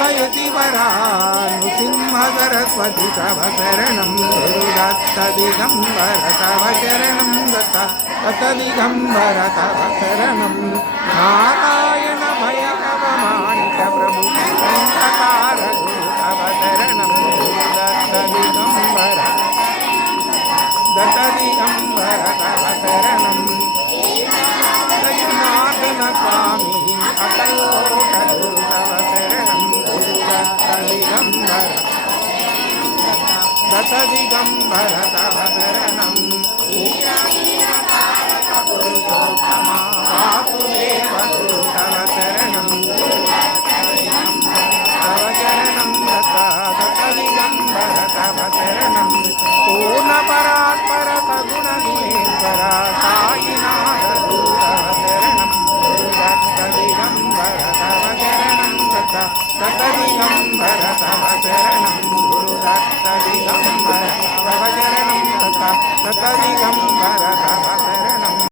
అభయతివరా నృసింహ సరస్వతి తవ శరణం గురుదత్త దిగంబర తవ శరణం దత్త దత్త దిగంబర తవ శరణం. నారాయణ భైరవ మాణిక ప్రభు సంతకార గురు తవ శరణం. గురుదత్త దిగంబర దత్త దిగంబర తవ శరణం పురుషోత్తమ వాసుదేవ గురు తవ శరణం తవ శరణం దత్త దత్త దిగంబర తవ శరణం దత్త తవ శరణం గురు దత్త దిగంబర తవ శరణం దత్త దత్త